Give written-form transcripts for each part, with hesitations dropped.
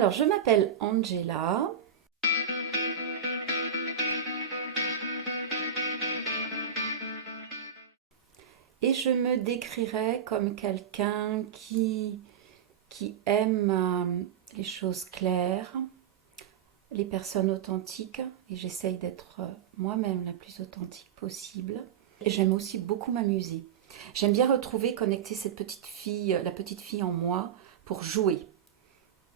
Alors, je m'appelle Angela et je me décrirais comme quelqu'un qui aime les choses claires, les personnes authentiques, et j'essaye d'être moi-même la plus authentique possible. Et j'aime aussi beaucoup m'amuser. J'aime bien retrouver, connecter cette petite fille, la petite fille en moi, pour jouer.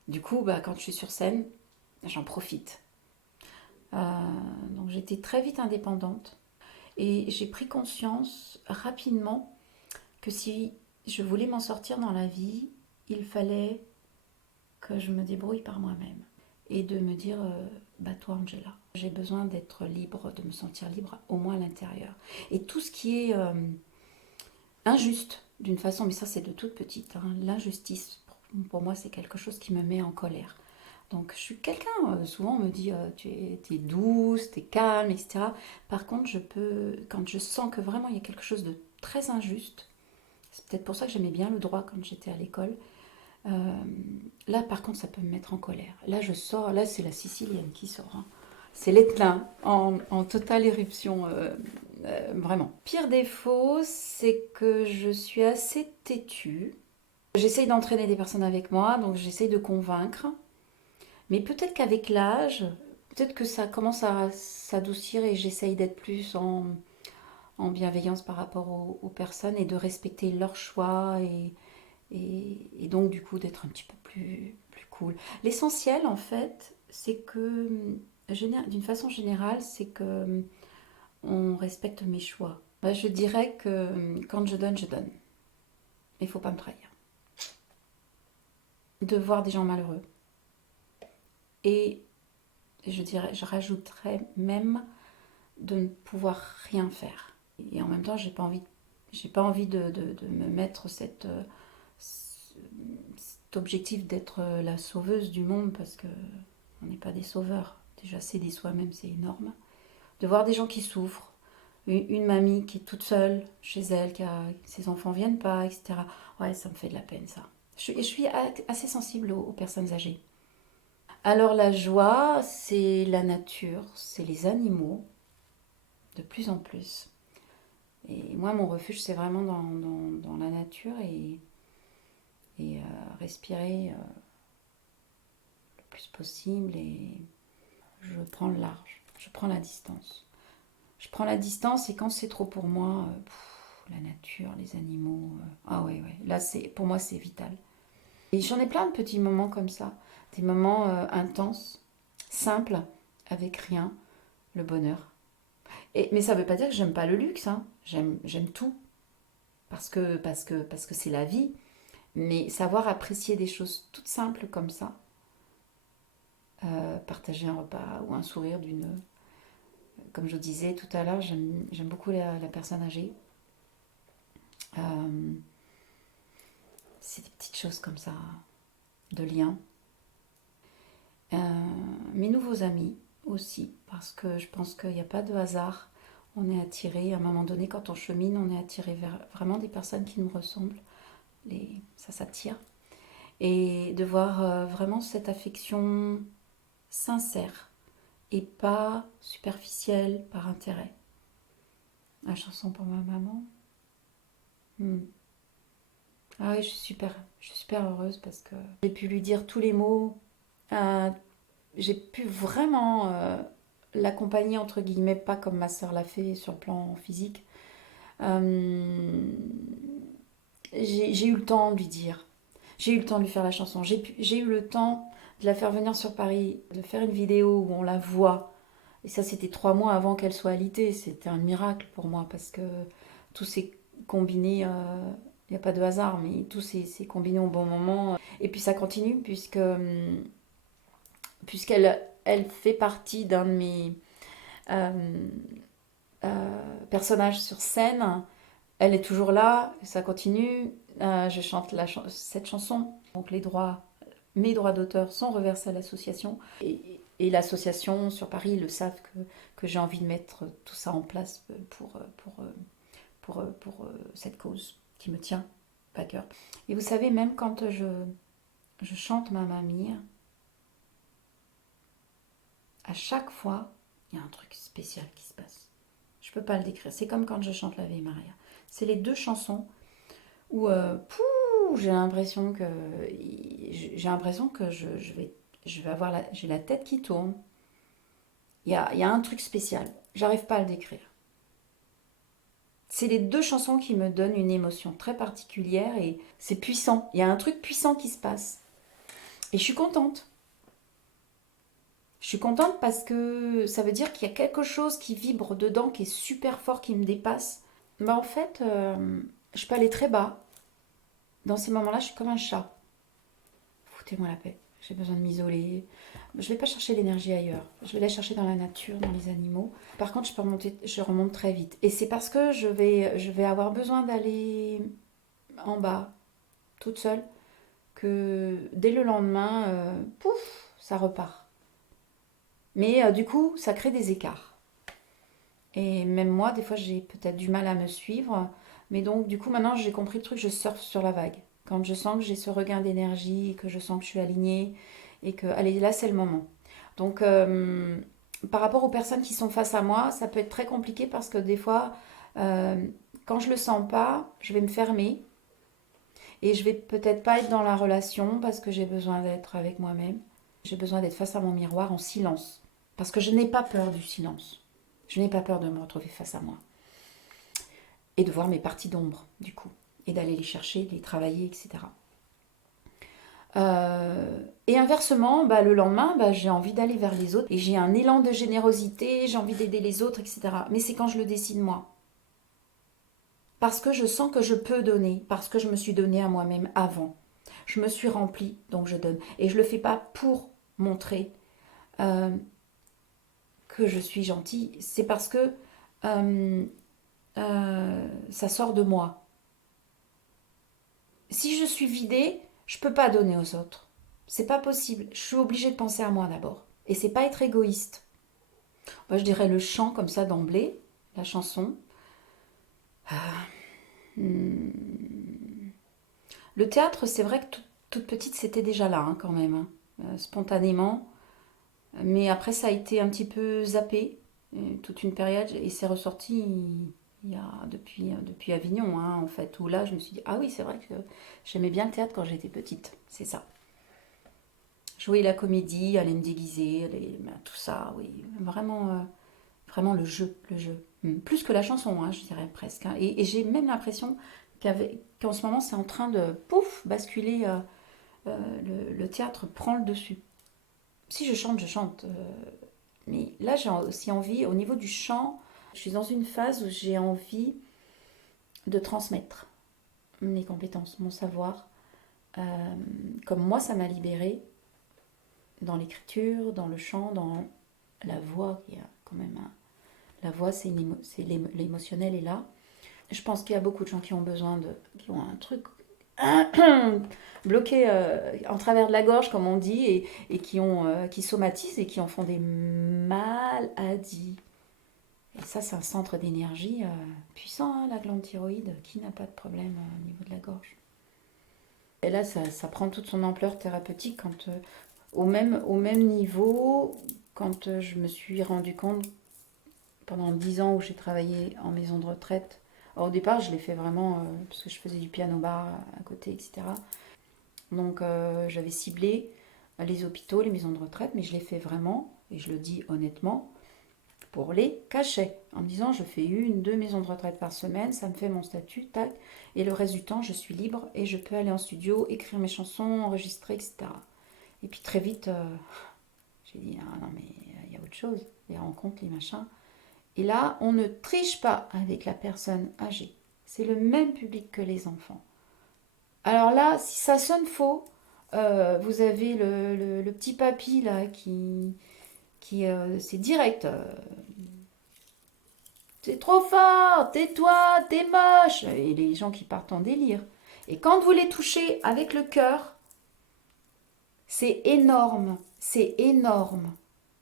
Du coup, quand je suis sur scène, j'en profite. Euh, donc j'étais très vite indépendante. Et j'ai pris conscience rapidement que si je voulais m'en sortir dans la vie, il fallait que je me débrouille par moi-même. Et de me dire, toi Angela, j'ai besoin d'être libre, de me sentir libre, au moins à l'intérieur. Et tout ce qui est injuste, d'une façon, mais ça c'est de toute petite, hein, l'injustice, pour moi c'est quelque chose qui me met en colère. Donc je suis quelqu'un, souvent on me dit tu es douce, tu es calme, etc. Par contre, quand je sens que vraiment il y a quelque chose de très injuste, c'est peut-être pour ça que j'aimais bien le droit quand j'étais à l'école, euh, là par contre ça peut me mettre en colère. Là je sors, là c'est la Sicilienne qui sort, hein. C'est l'Etna en totale éruption, vraiment. Pire défaut, c'est que je suis assez têtue. J'essaye d'entraîner des personnes avec moi, donc j'essaye de convaincre. Mais peut-être qu'avec l'âge, peut-être que ça commence à s'adoucir et j'essaye d'être plus en bienveillance par rapport aux personnes et de respecter leurs choix et donc du coup d'être un petit peu plus cool. L'essentiel en fait, c'est que d'une façon générale, c'est que on respecte mes choix. Je dirais que quand je donne, je donne. Il ne faut pas me trahir. De voir des gens malheureux. Et je rajouterais même de ne pouvoir rien faire. Et en même temps, j'ai pas envie de me mettre cet objectif d'être la sauveuse du monde parce que on n'est pas des sauveurs. Déjà, s'aider soi-même, c'est énorme. De voir des gens qui souffrent, une mamie qui est toute seule chez elle, ses enfants viennent pas, etc. Ouais, ça me fait de la peine, ça. Je suis assez sensible aux personnes âgées. Alors la joie, c'est la nature, c'est les animaux, de plus en plus. Et moi, mon refuge, c'est vraiment dans la nature et respirer le plus possible. Et je prends le large, je prends la distance. Je prends la distance et quand c'est trop pour moi, la nature, les animaux, ah ouais, ouais, là, pour moi, c'est vital. Et j'en ai plein de petits moments comme ça, des moments intenses, simples, avec rien, le bonheur. Mais ça ne veut pas dire que j'aime pas le luxe, hein. J'aime tout, parce que c'est la vie. Mais savoir apprécier des choses toutes simples comme ça, partager un repas ou un sourire comme je disais tout à l'heure, j'aime beaucoup la personne âgée. Euh, c'est des petites choses comme ça, de liens. Euh, Mes nouveaux amis aussi, parce que je pense qu'il n'y a pas de hasard. On est attiré, à un moment donné, quand on chemine, on est attiré vers vraiment des personnes qui nous ressemblent. Ça s'attire. Et de voir vraiment cette affection sincère et pas superficielle par intérêt. La chanson pour ma maman. Hmm. Ah oui, je suis super heureuse parce que j'ai pu lui dire tous les mots. Euh, j'ai pu vraiment l'accompagner, entre guillemets, pas comme ma sœur l'a fait sur le plan physique. Euh, j'ai eu le temps de lui dire. J'ai eu le temps de lui faire la chanson. J'ai eu le temps de la faire venir sur Paris, de faire une vidéo où on la voit. Et ça, c'était 3 mois avant qu'elle soit alitée. C'était un miracle pour moi parce que tout s'est combiné. Il n'y a pas de hasard, mais tout s'est combiné au bon moment. Et puis ça continue puisqu'elle fait partie d'un de mes euh, personnages sur scène. Elle est toujours là, ça continue. Je chante cette chanson. Donc mes droits d'auteur sont reversés à l'association. Et l'association sur Paris, ils le savent que j'ai envie de mettre tout ça en place pour cette cause qui me tient à cœur. Et vous savez, même quand je chante ma mamie, à chaque fois, il y a un truc spécial qui se passe. Je ne peux pas le décrire. C'est comme quand je chante l'Ave Maria. C'est les deux chansons où j'ai l'impression que je vais avoir j'ai la tête qui tourne. Il y a un truc spécial. J'arrive pas à le décrire. C'est les deux chansons qui me donnent une émotion très particulière et c'est puissant. Il y a un truc puissant qui se passe. Et je suis contente. Je suis contente parce que ça veut dire qu'il y a quelque chose qui vibre dedans, qui est super fort, qui me dépasse. Bah en fait, je peux aller très bas. Dans ces moments-là, je suis comme un chat. Foutez-moi la paix. J'ai besoin de m'isoler. Je ne vais pas chercher l'énergie ailleurs. Je vais la chercher dans la nature, dans les animaux. Par contre, je remonte très vite. Et c'est parce que je vais avoir besoin d'aller en bas, toute seule, que dès le lendemain, pouf, ça repart. Mais du coup, ça crée des écarts. Et même moi, des fois, j'ai peut-être du mal à me suivre. Mais donc, du coup, maintenant, j'ai compris le truc, je surfe sur la vague. Quand je sens que j'ai ce regain d'énergie, que je sens que je suis alignée, et que, allez, là, c'est le moment. Donc, par rapport aux personnes qui sont face à moi, ça peut être très compliqué parce que des fois, euh, quand je le sens pas, je vais me fermer. Et je vais peut-être pas être dans la relation parce que j'ai besoin d'être avec moi-même. J'ai besoin d'être face à mon miroir en silence. Parce que je n'ai pas peur du silence. Je n'ai pas peur de me retrouver face à moi. Et de voir mes parties d'ombre, du coup. Et d'aller les chercher, de les travailler, etc. Et inversement, bah, le lendemain, bah, j'ai envie d'aller vers les autres. Et j'ai un élan de générosité, j'ai envie d'aider les autres, etc. Mais c'est quand je le décide moi. Parce que je sens que je peux donner. Parce que je me suis donné à moi-même avant. Je me suis remplie, donc je donne. Et je ne le fais pas pour montrer euh, que je suis gentille. C'est parce que euh, ça sort de moi. Si je suis vidée, je peux pas donner aux autres. C'est pas possible. Je suis obligée de penser à moi d'abord. Et c'est pas être égoïste. Moi, je dirais le chant comme ça d'emblée, la chanson. Le théâtre, c'est vrai que toute petite, c'était déjà là quand même, hein, spontanément. Mais après, ça a été un petit peu zappé, toute une période, et c'est ressorti il y a depuis Avignon, hein, en fait, où là, je me suis dit, ah oui, c'est vrai que j'aimais bien le théâtre quand j'étais petite, c'est ça. Jouer la comédie, aller me déguiser, tout ça, oui, vraiment, vraiment le jeu. Plus que la chanson, hein, je dirais presque, hein. Et j'ai même l'impression qu'en ce moment, c'est en train de, pouf, basculer, le théâtre prend le dessus. Si je chante, je chante. Mais là, j'ai aussi envie, au niveau du chant, je suis dans une phase où j'ai envie de transmettre mes compétences, mon savoir. Euh, Comme moi, ça m'a libérée dans l'écriture, dans le chant, dans la voix. Il y a quand même la voix, l'émotionnel est là. Je pense qu'il y a beaucoup de gens qui ont un truc bloqué en travers de la gorge, comme on dit, et qui somatisent et qui en font des maladies. Et ça, c'est un centre d'énergie puissant, hein, la glande thyroïde. Qui n'a pas de problème au niveau de la gorge? Et là, ça prend toute son ampleur thérapeutique au même niveau, quand je me suis rendu compte, pendant 10 ans où j'ai travaillé en maison de retraite. Alors, au départ, je l'ai fait vraiment parce que je faisais du piano-bar à côté, etc. Donc, j'avais ciblé les hôpitaux, les maisons de retraite, mais je l'ai fait vraiment, et je le dis honnêtement, pour les cachets, en me disant je fais 1, 2 maisons de retraite par semaine, ça me fait mon statut, tac, et le reste du temps je suis libre et je peux aller en studio, écrire mes chansons, enregistrer, etc. Et puis très vite, j'ai dit ah, non mais il y a autre chose, les rencontres, les machins. Et là, on ne triche pas avec la personne âgée. C'est le même public que les enfants. Alors là, si ça sonne faux, vous avez le petit papy là qui c'est direct. C'est trop fort, tais-toi, t'es moche. Et les gens qui partent en délire. Et quand vous les touchez avec le cœur, c'est énorme, c'est énorme.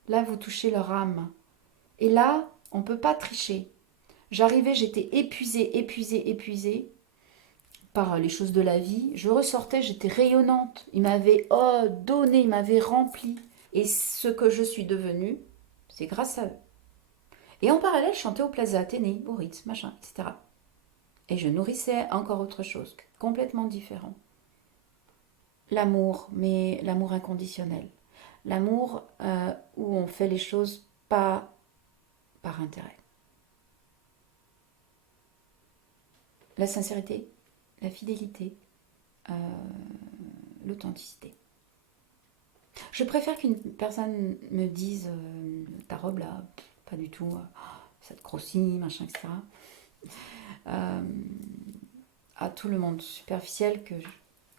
Là, vous touchez leur âme. Et là, on ne peut pas tricher. J'arrivais, j'étais épuisée, épuisée, épuisée par les choses de la vie. Je ressortais, j'étais rayonnante. Il m'avait donné, il m'avait rempli. Et ce que je suis devenue, C'est grâce à eux. Et en parallèle, je chantais au Plaza Athénée, au Ritz, machin, etc. Et je nourrissais encore autre chose, complètement différent. L'amour, mais l'amour inconditionnel. L'amour où on fait les choses pas par intérêt. La sincérité, la fidélité, euh, l'authenticité. Je préfère qu'une personne me dise ta robe là, pas du tout, ça te grossit, machin, etc. À tout le monde superficiel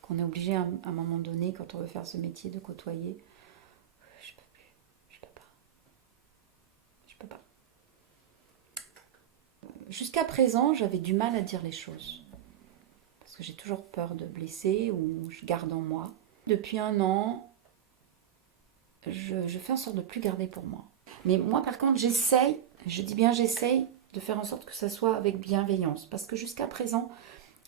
qu'on est obligé à un moment donné, quand on veut faire ce métier, de côtoyer. Je peux plus, je peux pas. Je peux pas. Jusqu'à présent, j'avais du mal à dire les choses. Parce que j'ai toujours peur de blesser ou je garde en moi. Depuis un an, je fais en sorte de ne plus garder pour moi. Mais moi, par contre, j'essaye, je dis bien j'essaye, de faire en sorte que ça soit avec bienveillance. Parce que jusqu'à présent,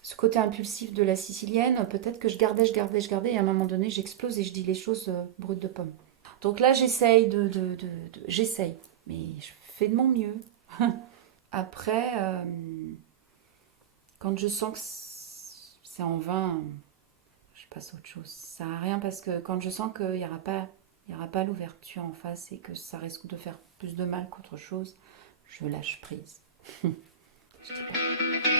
ce côté impulsif de la sicilienne, peut-être que je gardais, et à un moment donné, j'explose et je dis les choses brutes de pomme. Donc là, j'essaye j'essaye, mais je fais de mon mieux. Après, quand je sens que c'est en vain, je passe à autre chose. Ça sert à rien parce que quand je sens qu'il n'y aura pas l'ouverture en face et que ça risque de faire plus de mal qu'autre chose, je lâche prise. Je dis pas.